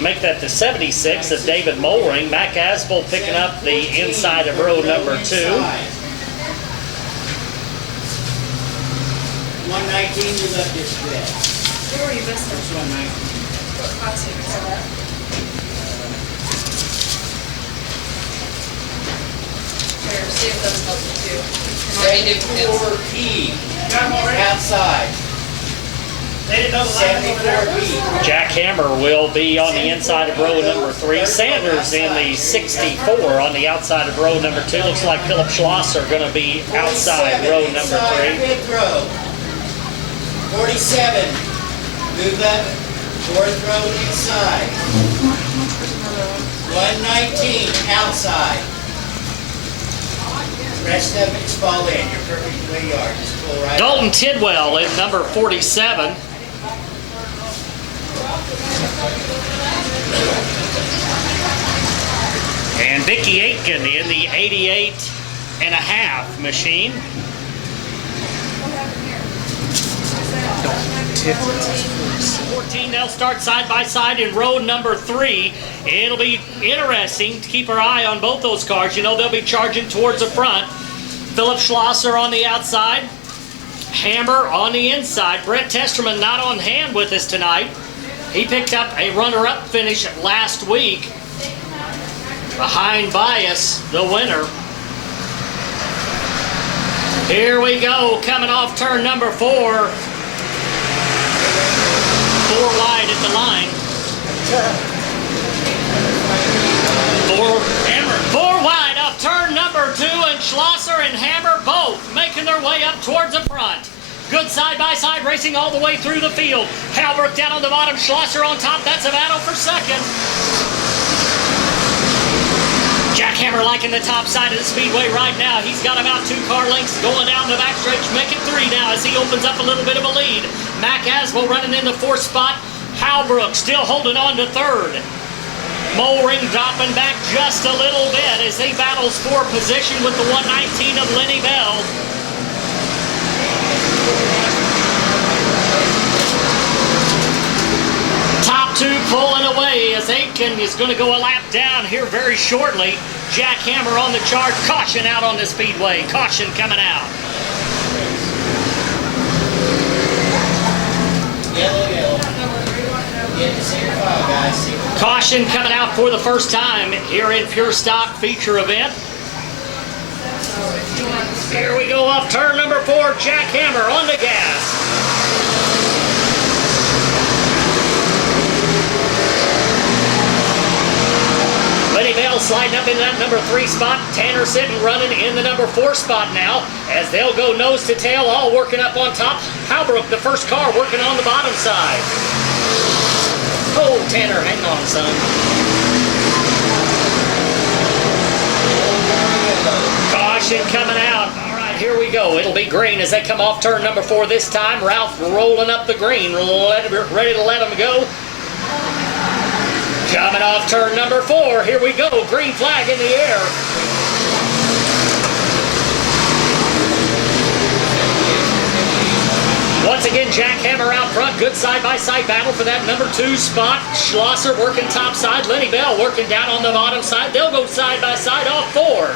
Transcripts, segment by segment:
make that the 76 of David Mollring. Mac Asbel picking up the inside of row number 2. 119, you left this bed. Where were you missing? That's 119. I'll see if it's that. Here, see if those help you too. And all you do is 74 P. Outside. 74 P. Jack Hammer will be on the inside of row number 3. Sanders in the 64 on the outside of row number 2. Looks like Philip Schlosser going to be outside row number 3. 5th row. 47. Move that 4th row inside. 119 outside. Rest of it's fall in. You're perfect where you are. Just pull right Dalton up. Tidwell in number 47. And Vicky Aitken in the 88.5 machine. 14, they'll start side by side in row number 3. It'll be interesting to keep our eye on both those cars. You know, they'll be charging towards the front. Philip Schlosser on the outside, Hammer on the inside. Brett Testerman not on hand with us tonight. He picked up a runner-up finish last week. Behind Bias, the winner. Here we go, coming off turn number 4. 4 wide at the line. 4 wide off turn number 2, and Schlosser and Hammer both making their way up towards the front. Good side-by-side racing all the way through the field. Halbrook down on the bottom, Schlosser on top. That's a battle for second. Jack Hammer liking the top side of the speedway right now. He's got about 2 car lengths going down the backstretch, making 3 now as he opens up a little bit of a lead. Mac Asbel running in the 4th spot. Halbrook still holding on to 3rd. Mollring dropping back just a little bit as he battles for position with the 119 of Lenny Bell. Top 2 pulling away as Aitken is going to go a lap down here very shortly. Jack Hammer on the charge. Caution out on the speedway. Caution coming out. Yellow. Get to see your file, guys. Caution coming out for the first time here in Pure Stock feature event. Here we go off turn number 4. Jack Hammer on the gas. Lenny Bell sliding up in that number 3 spot. Tanner sitting running in the number 4 spot now as they'll go nose to tail, all working up on top. Halbrook, the first car, working on the bottom side. Oh, Tanner, hang on, son. Caution coming out. All right, here we go. It'll be green as they come off turn number 4 this time. Ralph rolling up the green, ready to let them go. Coming off turn number 4, here we go. Green flag in the air. Once again, Jack Hammer out front. Good side-by-side battle for that number 2 spot. Schlosser working top side. Lenny Bell working down on the bottom side. They'll go side-by-side off 4.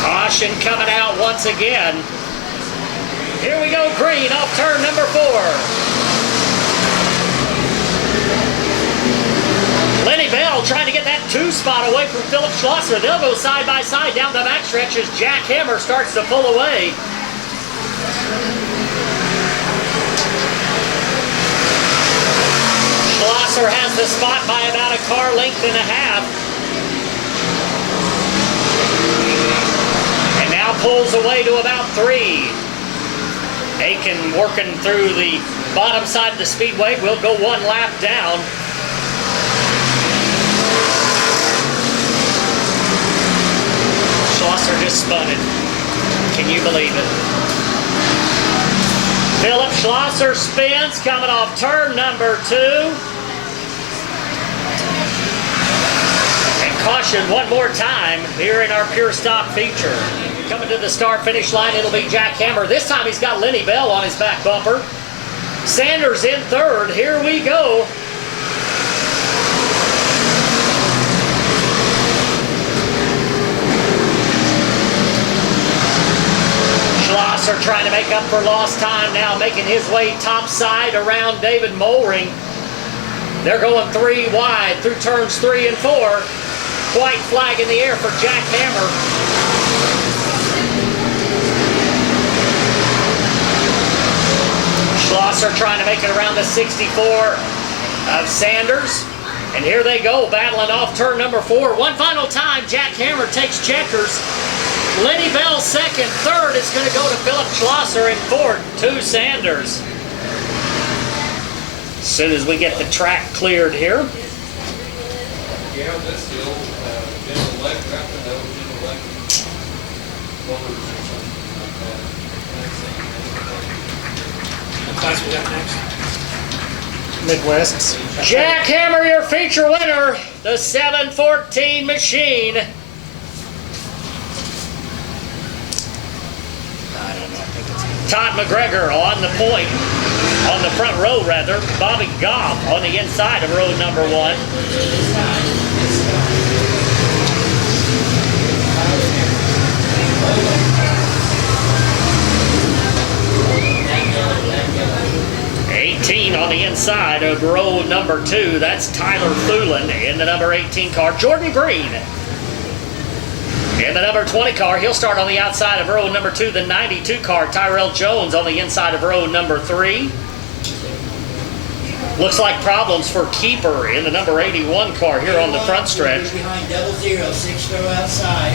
Caution coming out once again. Here we go, green off turn number 4. Lenny Bell trying to get that 2 spot away from Philip Schlosser. They'll go side by side down the backstretch as Jack Hammer starts to pull away. Schlosser has the spot by about a car length and a half. And now pulls away to about 3. Aiken working through the bottom side of the speedway. We'll go 1 lap down. Schlosser just spun it. Can you believe it? Philip Schlosser spins coming off turn number 2. And caution action one more time here in our pure stock feature. Coming to the start finish line, it'll be Jack Hammer. This time he's got Lenny Bell on his back bumper. Sanders in third. Here we go. Schlosser trying to make up for lost time now, making his way topside around David Mollring. They're going 3 wide through turns 3 and 4. White flag in the air for Jack Hammer. Schlosser trying to make it around the 64 of Sanders. And here they go, battling off turn number 4. One final time, Jack Hammer takes checkers. Lenny Bell second. Third is going to go to Philip Schlosser, and fourth to Sanders. As soon as we get the track cleared here. Yeah, that's still general electric, I don't know, general electric motors or something like that. What class we got next? Midwest. Jack Hammer, your feature winner, the 714 machine. Todd McGregor on the point, on the front row rather. Bobby Goff on the inside of row number 1. On the inside of row number 2, that's Tyler Thulin in the number 18 car. Jordan Green in the number 20 car. He'll start on the outside of row number 2. The 92 car, Tyrell Jones, on the inside of row number 3. Looks like problems for Keeper in the number 81 car here on the front stretch. Behind 00, 6th row outside.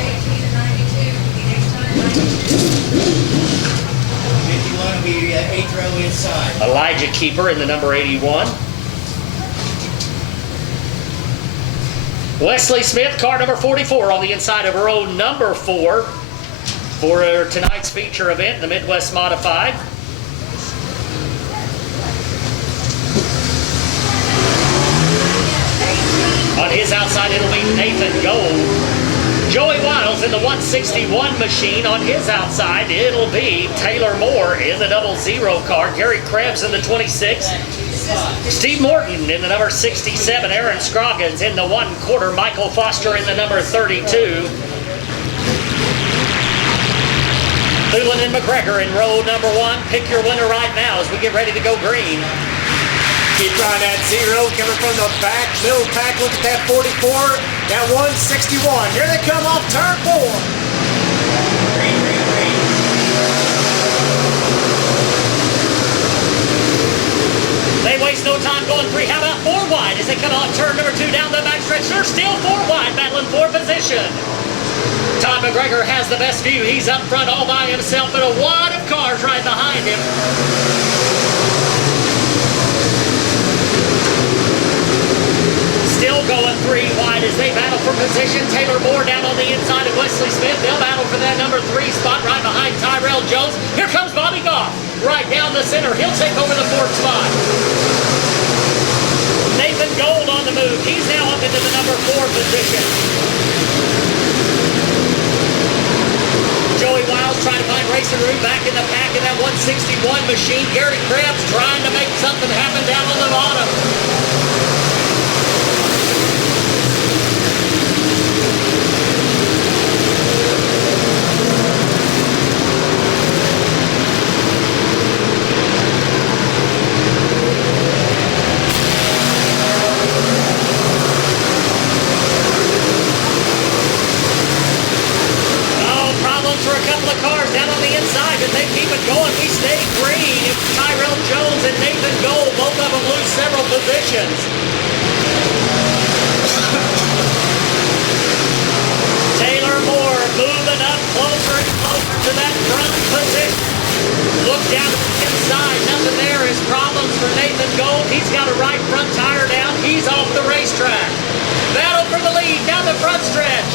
51 will be 8th row inside. Elijah Keeper in the number 81. Wesley Smith, car number 44, on the inside of row number 4 for tonight's feature event, the Midwest Modified. On his outside, it'll be Nathan Gold. Joey Wiles in the 161 machine. On his outside, it'll be Taylor Moore in the 00 car. Gary Krebs in the 26. Steve Morton in the number 67. Aaron Scroggins in the 1/4. Michael Foster in the number 32. Thulin and McGregor in row number 1. Pick your winner right now as we get ready to go green. Keep trying that 0, coming from the back, middle pack, look at that 44, that 161. Here they come off turn 4. Green, green, green. They waste no time going 3. How about 4 wide as they come off turn number 2 down the backstretch? They're still 4 wide, battling for position. Todd McGregor has the best view. He's up front all by himself, but a wad of cars right behind him. Still going 3 wide as they battle for position. Taylor Moore down on the inside of Wesley Smith. They'll battle for that number 3 spot right behind Tyrell Jones. Here comes Bobby Goff right down the center. He'll take over the 4th spot. Nathan Gold on the move. He's now up into the number 4 position. Joey Wiles trying to find racing room back in the pack in that 161 machine. Gary Krebs trying to make something happen down on the bottom. For a couple of cars down on the inside, but they keep it going. We stay green. Tyrell Jones and Nathan Gold, both of them lose several positions. Taylor Moore moving up closer and closer to that front position. Look down to the inside. Nothing there is problems for Nathan Gold. He's got a right front tire down. He's off the racetrack. Battle for the lead down the front stretch.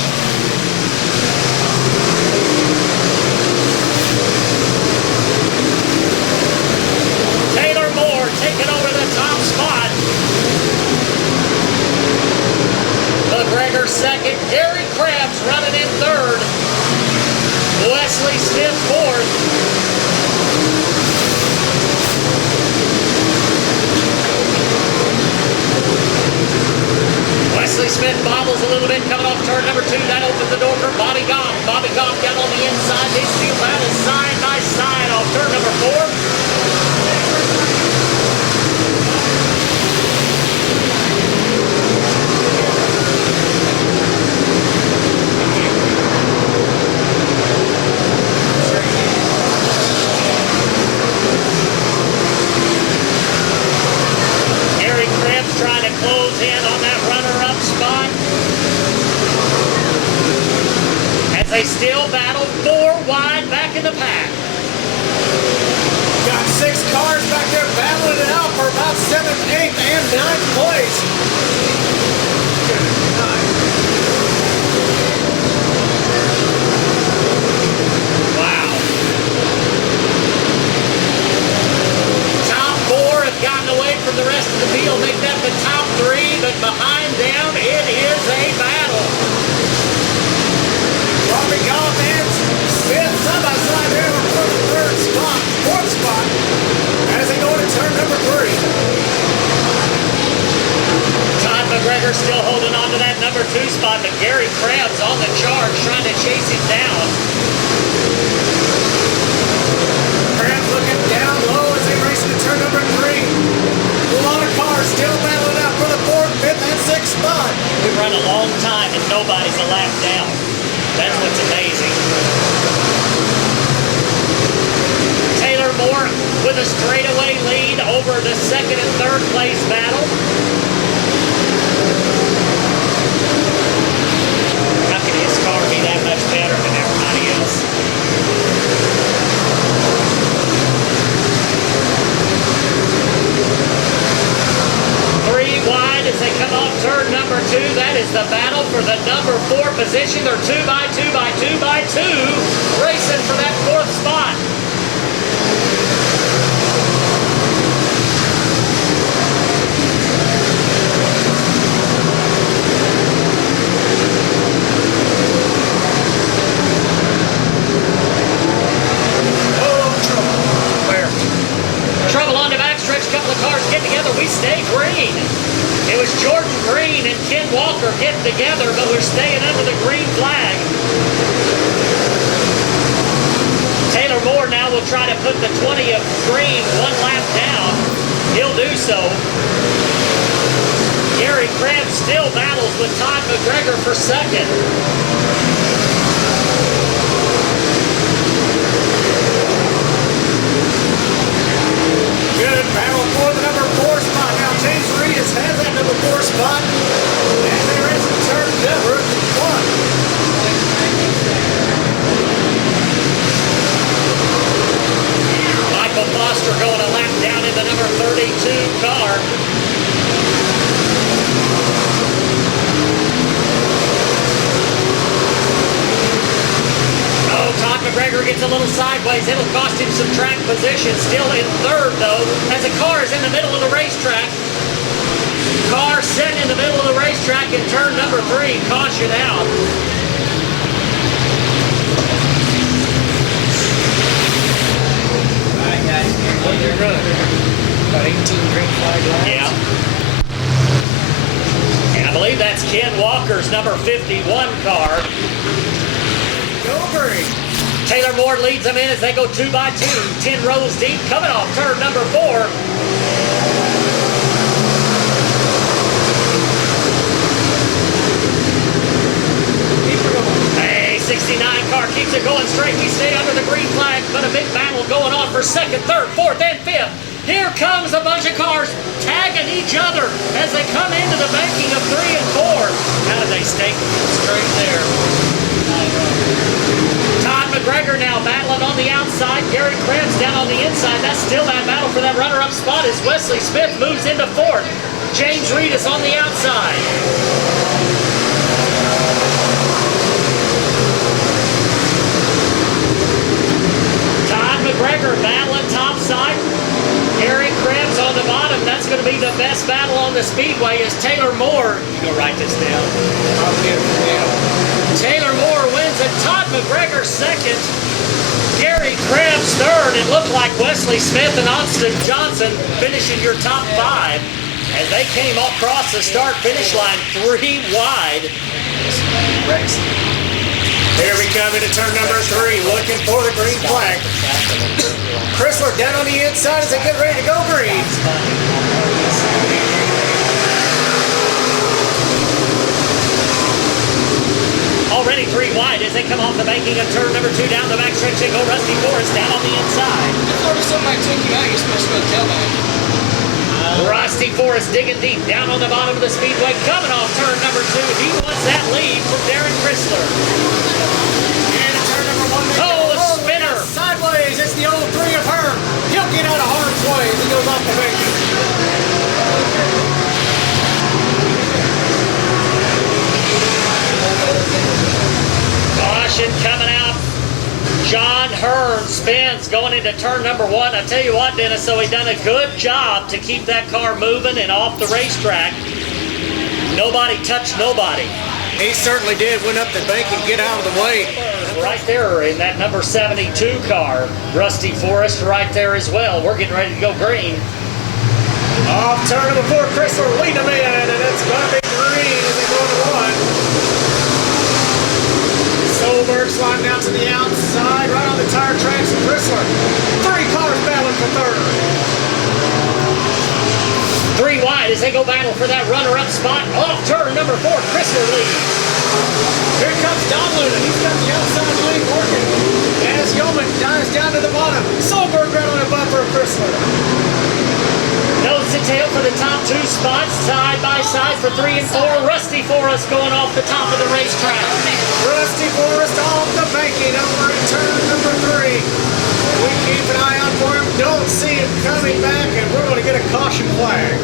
Taylor Moore taking over the top spot. McGregor second, Gary Krabs running in third. Wesley Smith fourth. Wesley Smith bobbles a little bit coming off turn number 2. That opens the door for Bobby Goff. Bobby Goff down on the inside. These two battles side by side off turn number 4. Gary Krabs trying to close in on that runner-up spot. As they still battle 4 wide back in the pack. Got 6 cars back there battling it out for about 7th, 8th, and 9th place. Good night. Wow. Top 4 have gotten away from the rest of the field, make that the top 3, but behind them it is a battle. Bobby Goff and Smith side by side there for the 3rd spot, 4th spot, as they go into turn number 3. Todd McGregor still holding on to that number 2 spot, but Gary Krabs on the charge trying to chase him down. Krabs looking down low as they race into turn number 3. A lot of cars still battling out for the 4th, 5th, and 6th spot. We've run a long time and nobody's a lap down. That's what's amazing. Taylor Moore with a straightaway lead over the 2nd and 3rd place battle. How can his car be that much better than everybody else? Three wide as they come off turn number 2. That is the battle for the number 4 position. They're 2 by 2 by 2 by 2, racing for that 4th spot. Where? Trouble on the backstretch. Couple of cars get together. We stay green. It was Jordan Green and Ken Walker getting together, but we're staying under the green flag. Taylor Moore now will try to put the 20 of Green 1 lap down. He'll do so. Gary Krabs still battles with Todd McGregor for 2nd. Good battle for the number 4 spot. Now James Reed has that number 4 spot. And there is a turn number 1. Michael Foster going a lap down in the number 32 car. Oh, Todd McGregor gets a little sideways. It'll cost him some track position. Still in 3rd, though, as the car is in the middle of the racetrack. Car set in the middle of the racetrack in turn number 3. Caution out. All right, guys. What did you run? About 18 green flag laps. Yeah. And I believe that's Ken Walker's number 51 car. Go green. Taylor Moore leads them in as they go 2 by 2, 10 rows deep, coming off turn number 4. Hey, 69 car keeps it going straight. We stay under the green flag, but a big battle going on for 2nd, 3rd, 4th, and 5th. Here comes a bunch of cars tagging each other as they come into the banking of 3 and 4. How did they stay straight there? Todd McGregor now battling on the outside. Gary Krabs down on the inside. That's still that battle for that runner-up spot as Wesley Smith moves into 4th. James Reed is on the outside. Todd McGregor battling topside. Gary Krabs on the bottom. That's going to be the best battle on the speedway as Taylor Moore. You go write this down. I'll get it. McGregor second. Gary Krabs third. It looked like Wesley Smith and Austin Johnson finishing your top 5 as they came across the start-finish line 3 wide. Here we come into turn number 3, looking for the green flag. Chrysler down on the inside as they get ready to go green. Already 3 wide as they come off the banking of turn number 2 down the backstretch. They go Rusty Forrest down on the inside. Something might take you out, you're supposed to go tailback. Rusty Forrest digging deep down on the bottom of the speedway, coming off turn number 2. He wants that lead from Darren Chrysler. And in turn number 1, Oh, a spinner. sideways. It's the old 3 of her. He'll get out of harm's way as he goes off the banking. Caution coming out. John Hearn spins going into turn number 1. I tell you what, Dennis, so he done a good job to keep that car moving and off the racetrack. Nobody touched nobody. He certainly did. Went up the bank and get out of the way. Right there in that number 72 car. Rusty Forrest right there as well. We're getting ready to go green. Off turn number 4, Chrysler lead them in, and it's going to be green as they go into 1. Solberg sliding down to the outside, right on the tire tracks of Chrysler. 3 cars battling for third. 3 wide as they go battle for that runner-up spot. Off turn number 4, Chrysler leads. Here comes Don Luna. He's got the outside lane working. As Yeoman dives down to the bottom. Solberg right on the bumper of Chrysler. Nose to tail for the top 2 spots, side by side for 3 and 4. Rusty Forrest going off the top of the racetrack. Rusty Forrest off the banking over in turn number 3. We keep an eye out for him. Don't see him coming back, and we're going to get a caution flag.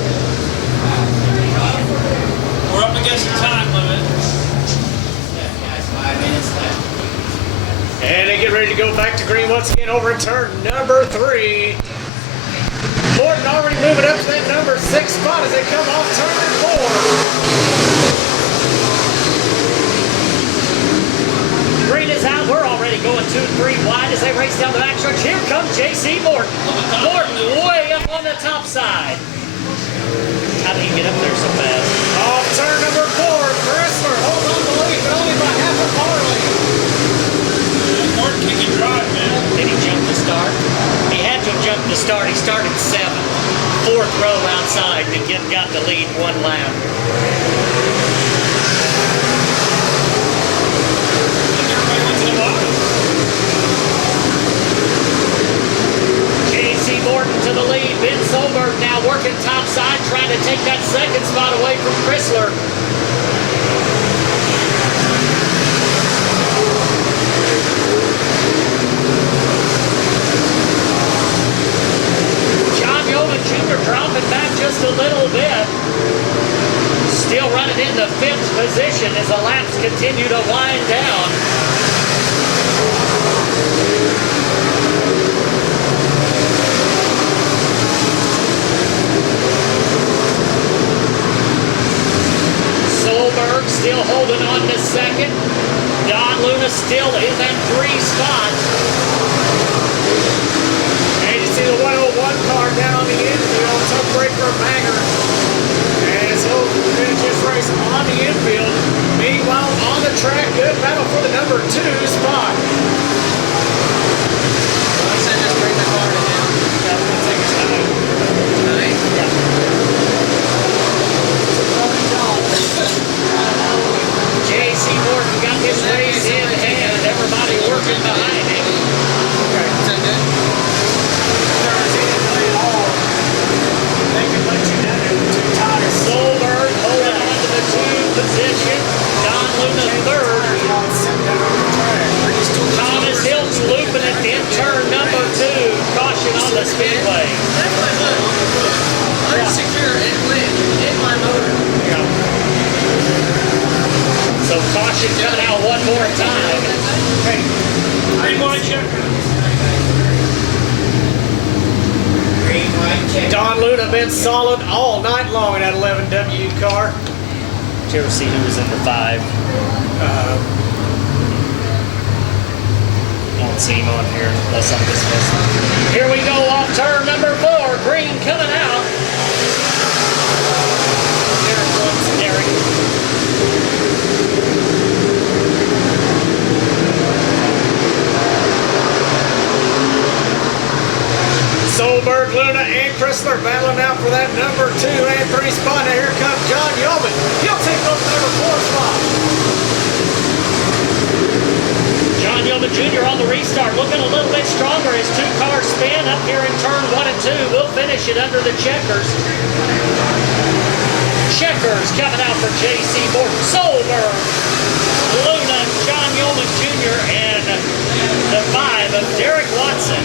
We're up against the time limit. Guys, 5 minutes left. And they get ready to go back to green once again over in turn number 3. Morton already moving up to that number 6 spot as they come off turn 4. Green is out. We're already going 2 and 3 wide as they race down the backstretch. Here comes J.C. Morton. Morton way up on the top side. How did he get up there so fast? Off turn number 4, Chrysler holds on to lead, but only by half a car lead. Morton can drive, man. Did he jump the start? He had to jump the start. He started 7th. 4th row outside and again got the lead 1 lap. Everybody went to the bottom. J.C. Morton to the lead. Ben Solberg now working top side, trying to take that 2nd spot away from Chrysler. John Yeoman Jr. dropping back just a little bit. Still running in the 5th position as the laps continue to wind down. Solberg still holding on to 2nd. Don Luna still in that 3 spot. And you see the 101 car down on the infield, took break for Manger. As he'll finish his race on the infield. Meanwhile, on the track, good battle for the number 2 spot. I said just bring the car down. That's going to take his time. Nice. J.C. Morton got his race in hand. Everybody working behind him. Okay. Is that good? They can let you down there with 2 tires. Solberg holding on to the 2 position. Don Luna 3rd. Thomas Hilton looping it in turn number 2. Caution on the speedway. That's my hood. Unsecure and lit in my motor. So caution coming out one more time. Hey, Green white check. Green, white, check. Don Luna been solid all night long in that 11W car. Did you ever see who was in the 5? don't see him on here unless I'm dismissing. Here we go off turn number 4. Green coming out. Derek. Solberg, Luna, and Chrysler battling out for that number 2 and 3 spot. Now here comes John Yeoman. He'll take over number 4 spot. John Yeoman Jr. on the restart, looking a little bit stronger. His 2 cars spin up here in turn 1 and 2. We'll finish it under the checkers. Checkers coming out for J.C. Morton. Solberg, Luna, John Yeoman Jr., and the 5 of Derek Watson.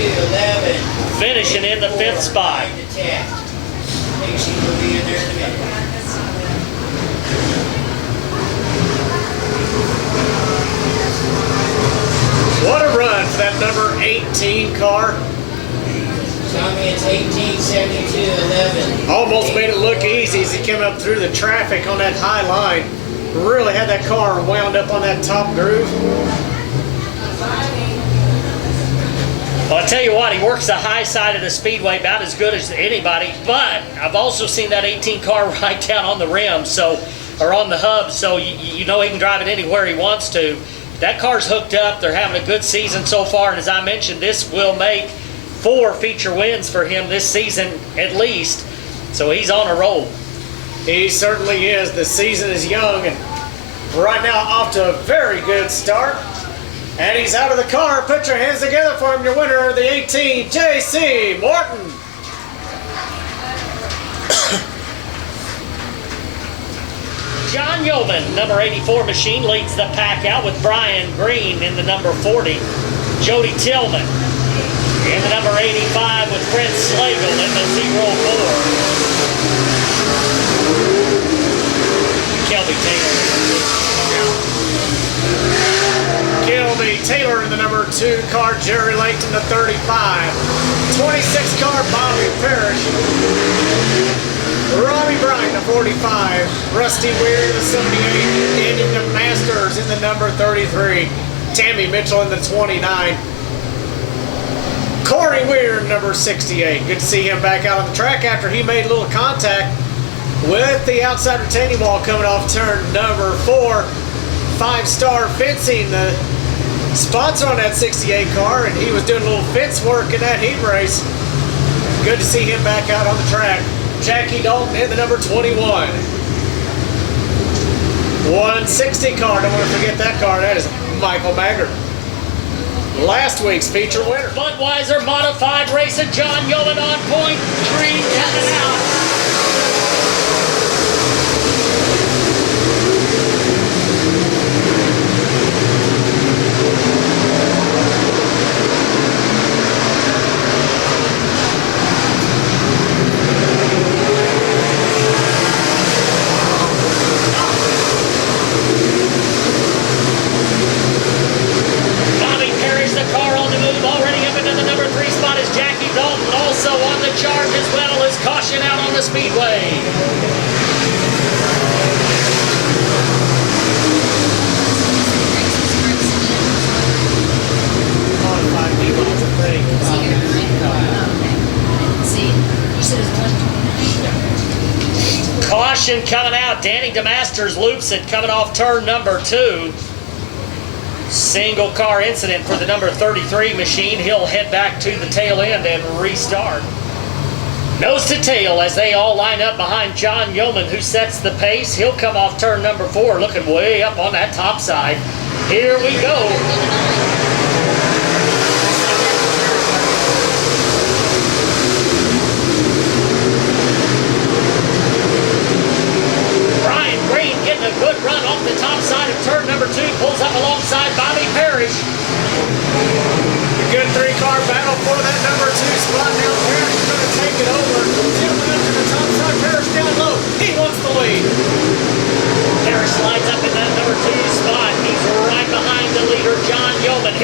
11. Finishing in the 5th spot. 9 to 10. Casey will be in there in a minute. What a run for that number 18 car. Tommy, it's 1872-11. Almost made it look easy as he came up through the traffic on that high line. Really had that car wound up on that top groove. Well, I tell you what, he works the high side of the speedway about as good as anybody, but I've also seen that 18 car right down on the rim, or on the hub, so you know he can drive it anywhere he wants to. That car's hooked up. They're having a good season so far, and as I mentioned, this will make 4 feature wins for him this season at least, so he's on a roll. He certainly is. The season is young, and right now off to a very good start. And he's out of the car. Put your hands together for him. Your winner of the 18, J.C. Morton. John Yeoman, number 84 machine, leads the pack out with Brian Green in the number 40. Jody Tillman in the number 85 with Fred Slagle in the 04. Kelby Taylor. Kelby Taylor in the number 2 car. Jerry Layton, the 35. 26 car, Bobby Parrish. Robbie Bryant, the 45. Rusty Weir, the 78. Ending the Masters in the number 33. Tammy Mitchell in the 29. Corey Weir, number 68. Good to see him back out on the track after he made a little contact with the outside retaining wall coming off turn number 4. 5-Star Fencing, the sponsor on that 68 car, and he was doing a little fence work in that heat race. Good to see him back out on the track. Jackie Dalton in the number 21. 160 car, don't want to forget that car. That is Michael Maggard. Last week's feature winner. Budweiser modified racer John Yeoman on point. Green coming out. Speedway. Caution coming out. Danny DeMasters loops it coming off turn number 2. Single car incident for the number 33 machine. He'll head back to the tail end and restart. Nose to tail as they all line up behind John Yeoman, who sets the pace. He'll come off turn number 4, looking way up on that top side. Here we go. Brian Green getting a good run off the top side of turn number 2. Pulls up alongside Bobby Parrish. Good 3-car battle for that number 2 spot. Now Parrish is going to take it over. Tillman up to the top side. Parrish down low. He wants the lead. Parrish slides up in that number 2 spot. He's right behind the leader, John Yeoman.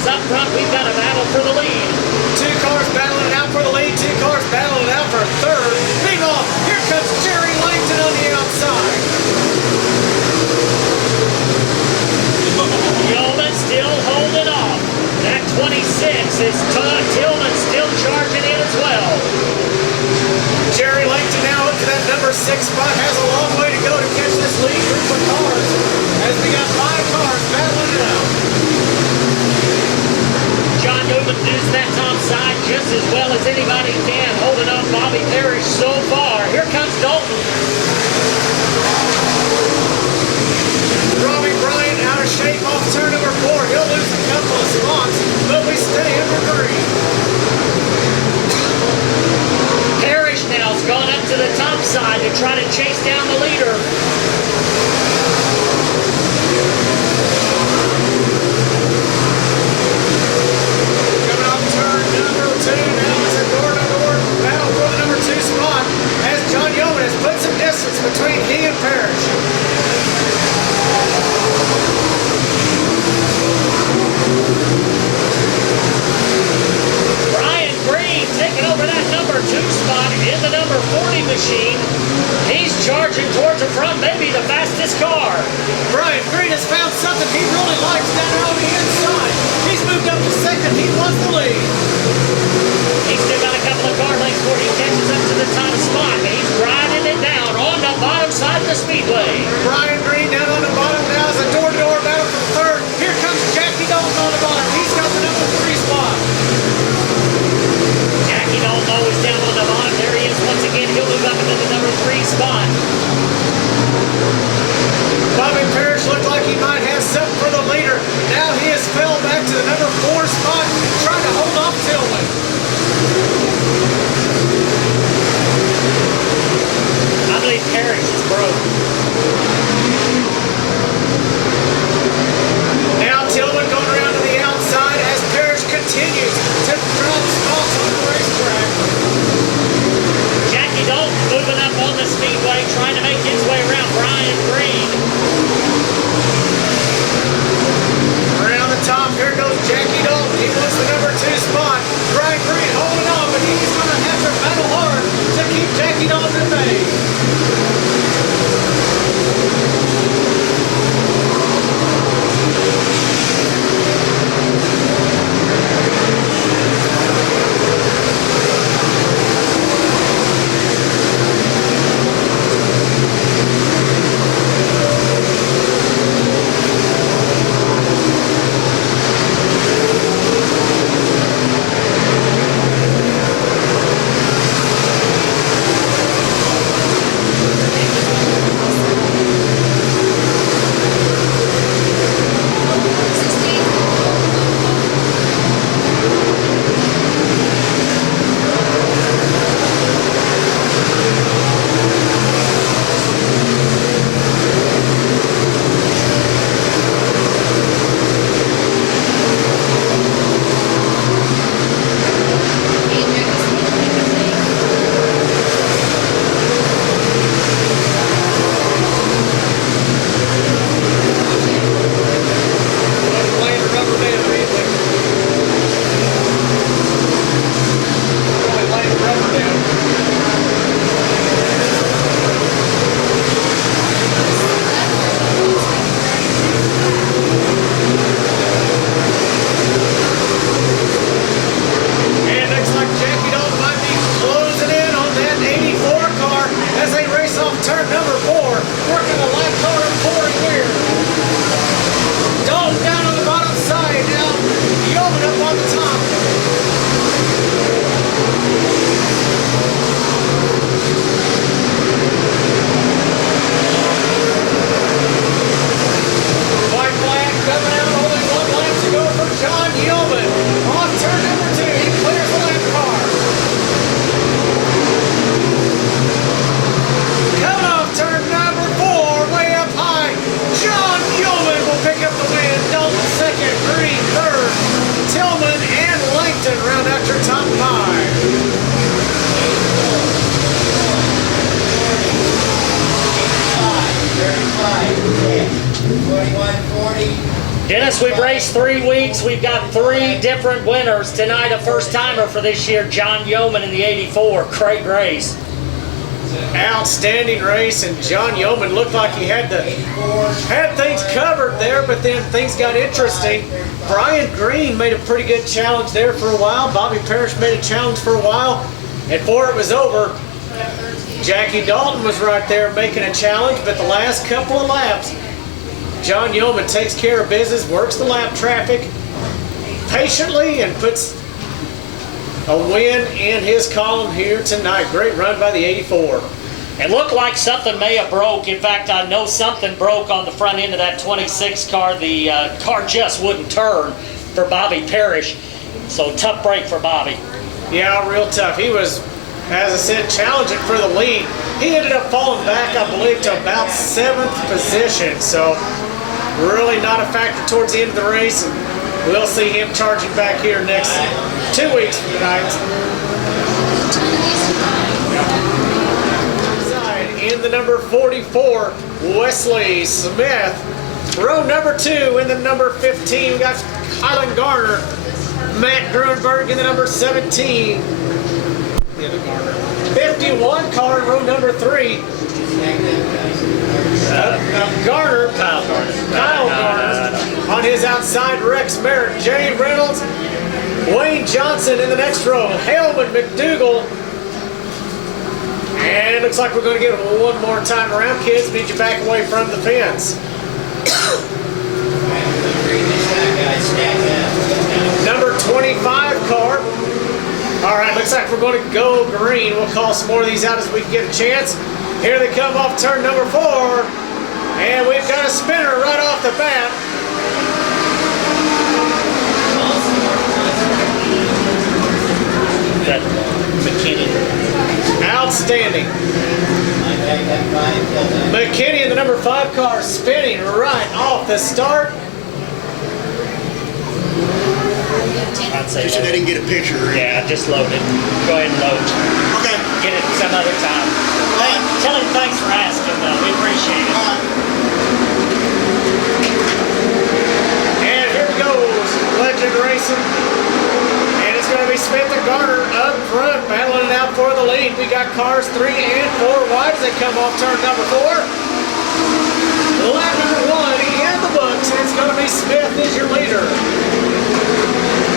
is up front. We've got a battle for the lead. 2 cars battling it out for the lead. 2 cars battling it out for third. Meanwhile, here comes Jerry Langton on the outside. Yeoman still holding off. That 26 is Tillman still charging in as well. Jerry Langton now up to that number 6 spot. Has a long way to go to catch this lead group of cars. As we got 5 cars battling it out. John Newman does that top side just as well as anybody can, holding up Bobby Parrish so far. Here comes Dalton. Robbie Bryant out of shape off turn number 4. He'll lose a couple of spots, but we stay under green. Parrish now's gone up to the top side to try to chase down the leader. Coming off turn number 2, now it's a door-to-door battle for the number 2 spot as John Yeoman has put some distance between he and Parrish. Brian Green taking over that number 2 spot in the number 40 machine. He's charging towards the front, maybe the fastest car. Brian Green has found something he really likes down there on the inside. He's moved up to second. He wants the lead. He's still got a couple of car lengths before he catches up to the top spot. He's riding it down on the bottom side of the speedway. Brian Green down on the bottom now is a door-to-door battle for third. Here comes Jackie Dalton on the bottom. He's got the number 3 spot. Jackie Dalton always down on the bottom. There he is once again. He'll move up into the number 3 spot. Bobby Parrish looked like he might have something for the leader. Now he has fell back to the number 4 spot, trying to hold off Tillman. I believe Parrish is broke. Now Tillman going around to the outside as Parrish continues to drop spots on the racetrack. Jackie Dalton moving up on the speedway, trying to make his way around Brian Green. Around the top, here goes Jackie Dalton. He wants the number 2 spot. Brian Green holding on, but he's going to have to battle hard to keep Jackie Dalton at bay. Dennis, we've raced 3 weeks. We've got 3 different winners. Tonight, a first-timer for this year, John Yeoman in the 84. Great race. Outstanding race, and John Yeoman looked like he had things covered there, but then things got interesting. Brian Green made a pretty good challenge there for a while. Bobby Parrish made a challenge for a while, and before it was over, Jackie Dalton was right there making a challenge, but the last couple of laps, John Yeoman takes care of business, works the lap traffic patiently, and puts a win in his column here tonight. Great run by the 84. It looked like something may have broke. In fact, I know something broke on the front end of that 26 car. The car just wouldn't turn for Bobby Parrish. So tough break for Bobby. Yeah, real tough. He was, as I said, challenging for the lead. He ended up falling back, I believe, to about 7th position. So really not a factor towards the end of the race. And we'll see him charging back here next 2 weeks from tonight. In the number 44, Wesley Smith. Row number 2 in the number 15, we got Kylan Garner. Matt Grunberg in the number 17. The other Garner. 51 car in row number 3. Garner. Kyle Garner. On his outside, Rex Merritt. Jay Reynolds. Wayne Johnson in the next row. Hellman McDougal. And it looks like we're going to get one more time around. Kids, need you back away from the fence. Number 25 car. All right, looks like we're going to go green. We'll call some more of these out as we get a chance. Here they come off turn number 4. And we've got a spinner right off the bat. That McKinney. Outstanding. McKinney in the number 5 car spinning right off the start. I'd say Just so they didn't get a picture. yeah, just load it. Go ahead and load. Okay. Get it some other time. Hey, tell him thanks for asking, though. We appreciate it. And here it goes. Legend Racing. And it's going to be Smith and Garner up front, battling it out for the lead. We got cars 3 and 4 wide as they come off turn number 4. Lap number 1 in the books. It's going to be Smith as your leader.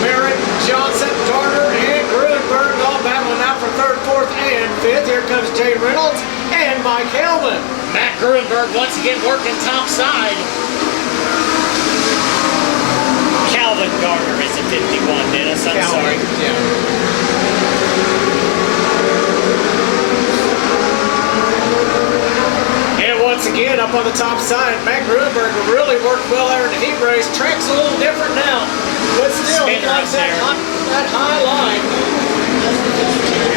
Merritt, Johnson, Garner, and Grunberg all battling out for 3rd, 4th, and 5th. Here comes Jay Reynolds and Mike Hellman. Matt Grunberg once again working top side. Calvin Garner is at 51, Dennis. I'm sorry. And once again, up on the top side, Matt Grunberg really worked well there in the heat race. Track's a little different now, but still, he likes that high line.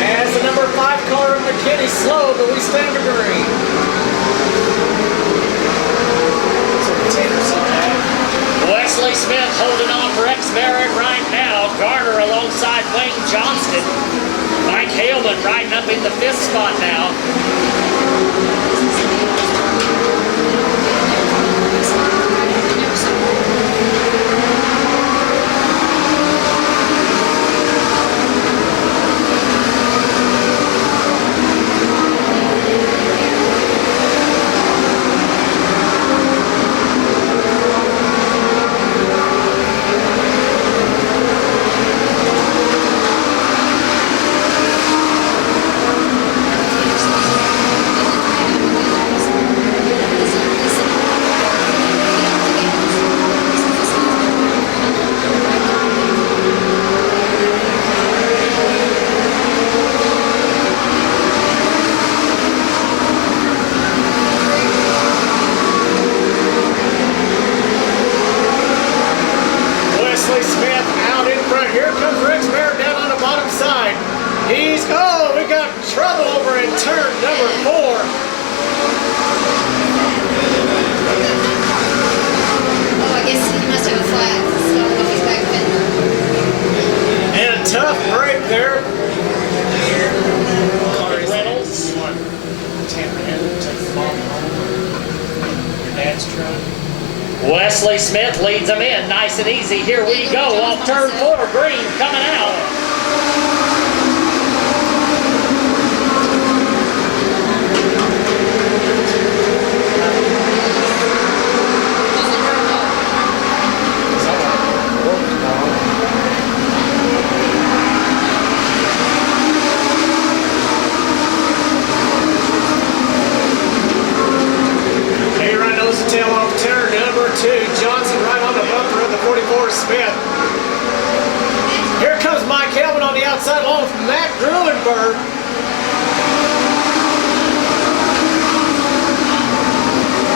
As the number 5 car of McKinney slow, but we stand to green. Wesley Smith holding off Rex Merritt right now. Garner alongside Wayne Johnston. Mike Haleman riding up in the 5th spot now. Wesley Smith leads them in, nice and easy. Here we go, off turn 4, green coming out. Tail off turn number 2. Johnson right on the bumper of the 44 Smith. Here comes Mike Helman on the outside along with Matt Gruenberg.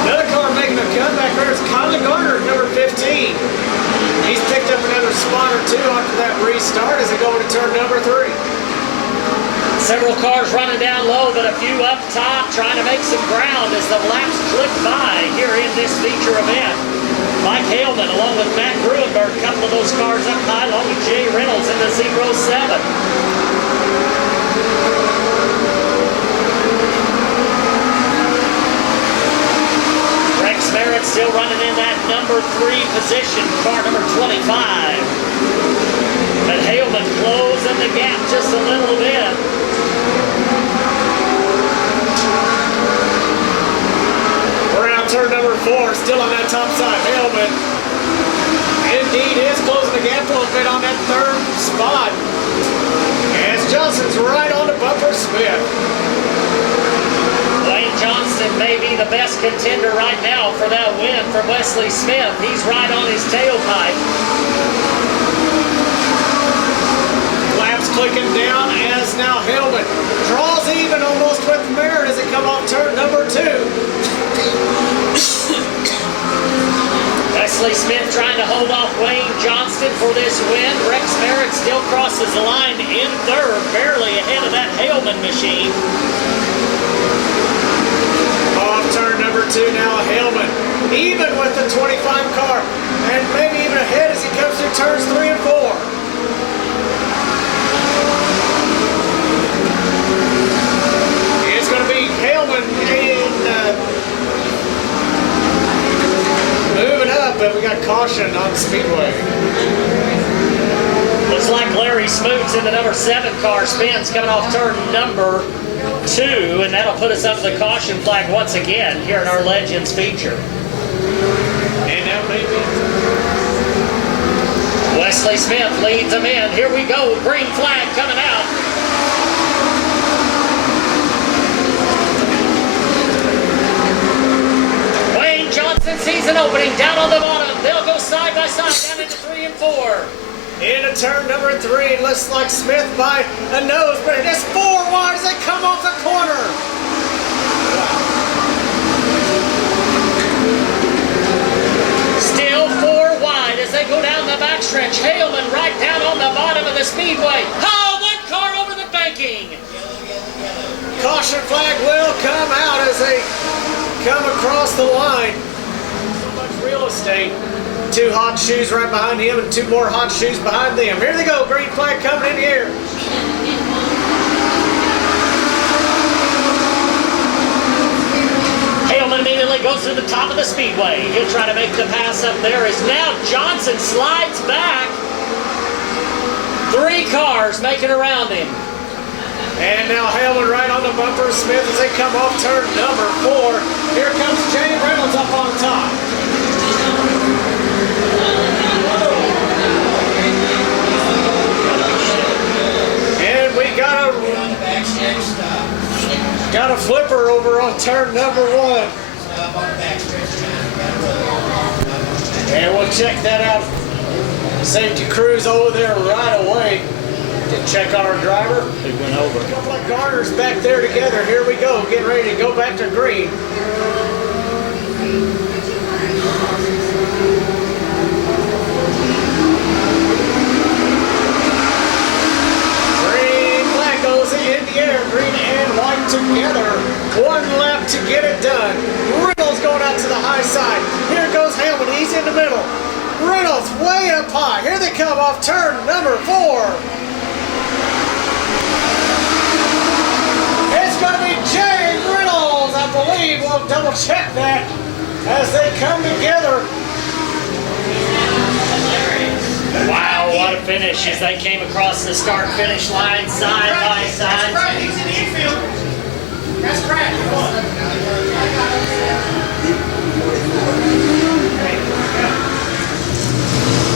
Another car making a comeback there is Colin Garner, number 15. He's picked up another spot or 2 after that restart as they go into turn number 3. Several cars running down low, but a few up top trying to make some ground as the laps click by here in this feature event. Mike Haleman along with Matt Gruenberg, a couple of those cars up high along with Jay Reynolds in the 07. Rex Merritt still running in that number 3 position, car number 25. But Haleman closing the gap just a little bit. Turn number 4, still on that top side. Haleman indeed is closing the gap a little bit on that 3rd spot. As Johnson's right on the bumper Smith. Wayne Johnston may be the best contender right now for that win for Wesley Smith. He's right on his tailpipe. Laps clicking down as now Haleman draws even almost with Merritt as they come off turn number 2. Wesley Smith trying to hold off Wayne Johnston for this win. Rex Merritt still crosses the line in 3rd, barely ahead of that Haleman machine. Off turn number 2 now, Haleman, even with the 25 car, and maybe even ahead as he comes through turns 3 and 4. It's going to be Haleman moving up, but we got caution on the speedway. Looks like Larry Smoot's in the number 7 car. Spins coming off turn number 2, and that'll put us under the caution flag once again here in our Legends feature. And that may be Wesley Smith leads them in. Here we go, green flag coming out. Wayne Johnson sees an opening down on the bottom. They'll go side by side down into 3 and 4. into turn number 3. Looks like Smith by a nose, but it is 4 wide as they come off the corner. Still 4 wide as they go down the backstretch. Haleman right down on the bottom of the speedway. Oh, 1 car over the banking. Caution flag will come out as they come across the line. So much real estate. 2 hot shoes right behind him and 2 more hot shoes behind them. Here they go, green flag coming in the air. Haleman immediately goes to the top of the speedway. He'll try to make the pass up there as now Johnson slides back. 3 cars making around him. And now Haleman right on the bumper of Smith as they come off turn number 4. Here comes Jay Reynolds up on top. And we got a flipper over on turn number 1. And we'll check that out. Safety crews over there right away to check on our driver. He went over. A couple of Garners back there together. Here we go, getting ready to go back to green. Green flag goes in the air. Green and white together. 1 lap to get it done. Reynolds going out to the high side. Here goes Hamilton. He's in the middle. Reynolds way up high. Here they come off turn number 4. It's going to be Jay Reynolds, I believe. We'll double check that as they come together. finish as they came across the start-finish line side by That's side. right, he's in the infield. That's crack. Come on.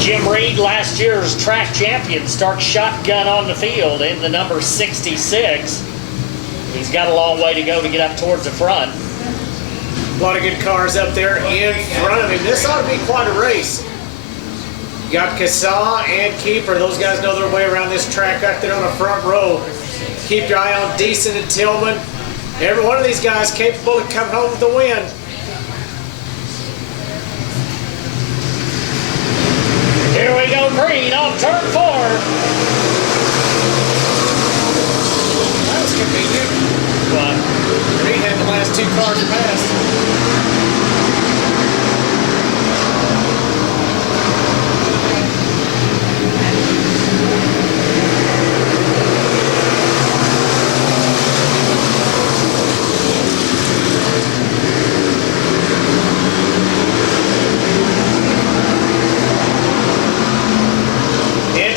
Jim Reed, last year's track champion, starts shotgun on the field in the number 66. He's got a long way to go to get up towards the front. A lot of good cars up there in front of him. This ought to be quite a race. You got Kassa and Keeper. Those guys know their way around this track back there on the front row. Keep your eye on Deason and Tillman. Every one of these guys capable of coming home with the win. Here we go, Green off turn 4. That was convenient. What? Green had the last 2 cars passed.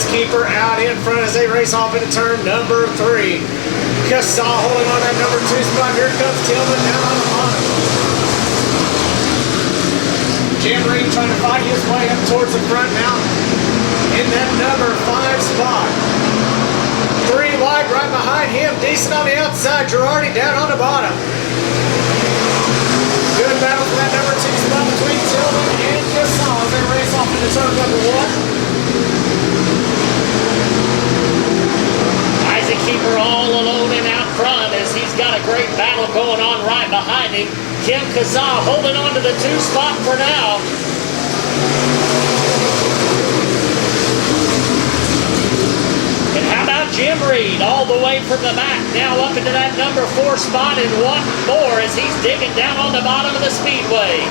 Keeper out in front as they race off into turn number 3. Kassa holding on that number 2 spot. Here comes Tillman down on the bottom. Jim Reed trying to fight his way up towards the front now in that number 5 spot. 3 wide right behind him. Decent on the outside. Girardi down on the bottom. Good battle for that number 2 spot between Tillman and Kassa as they race off into turn number 1. Keeper all alone and out front as he's got a great battle going on right behind him. Kim Kassa holding on to the 2 spot for now. And how about Jim Reed all the way from the back now up into that number 4 spot and one more as he's digging down on the bottom of the speedway.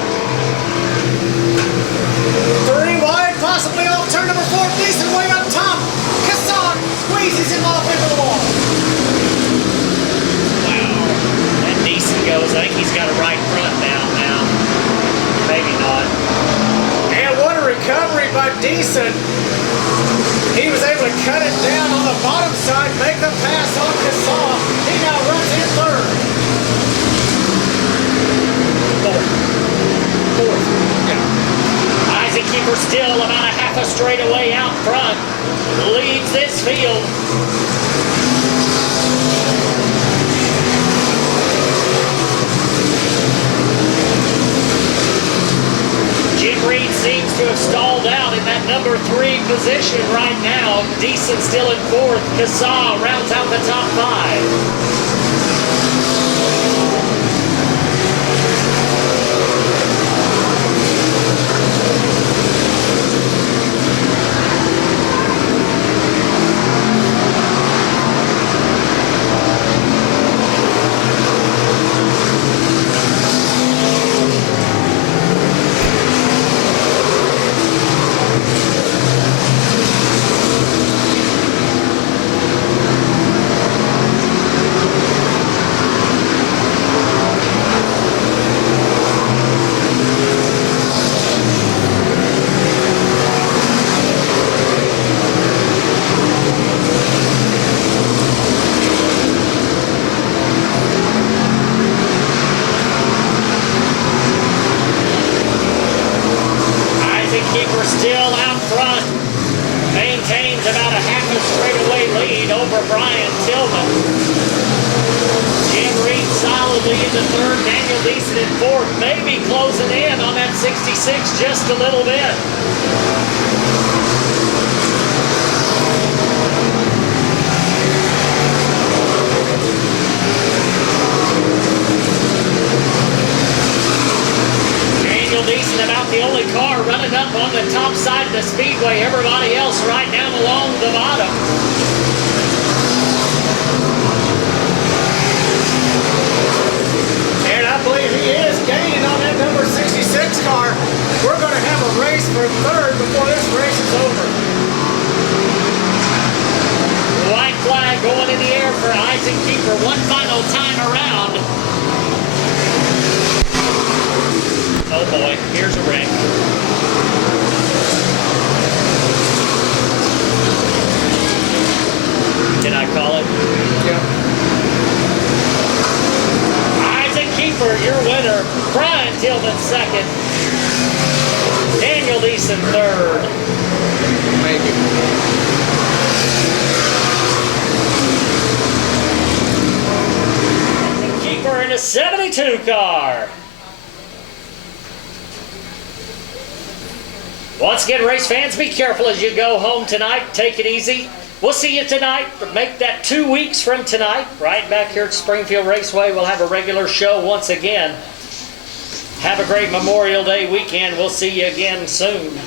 3 wide, possibly off turn number 4. Decent way up top. Kassa squeezes him off into the wall. Wow. And Decent goes. I think he's got a right front now. Maybe not. And what a recovery by Decent. He was able to cut it down on the bottom side, make the pass on Kassa. He now runs in 3rd. 4th. Yeah. Isaac Keeper still about a half a straightaway out front. Leads this field. Jim Reed seems to have stalled out in that number 3 position right now. Decent still in 4th. Kassa rounds out the top 5. Still out front, maintains about a half a straightaway lead over Brian Tillman. Jim Reed solidly in the 3rd, Daniel Deason in 4th, maybe closing in on that 66 just a little bit. Decent about the only car running up on the top side of the speedway. Everybody else right down along the bottom. And I believe he is gaining on that number 66 car. We're going to have a race for 3rd before this race is over. White flag going in the air for Isaac Keeper one final time around. Oh boy, here's a wreck. racing third. Maybe. Keeper in a 72 car. Once again, race fans, be careful as you go home tonight. Take it easy. We'll see you tonight. Make that 2 weeks from tonight. Right back here at Springfield Raceway. We'll have a regular show once again. Have a great Memorial Day weekend. We'll see you again soon.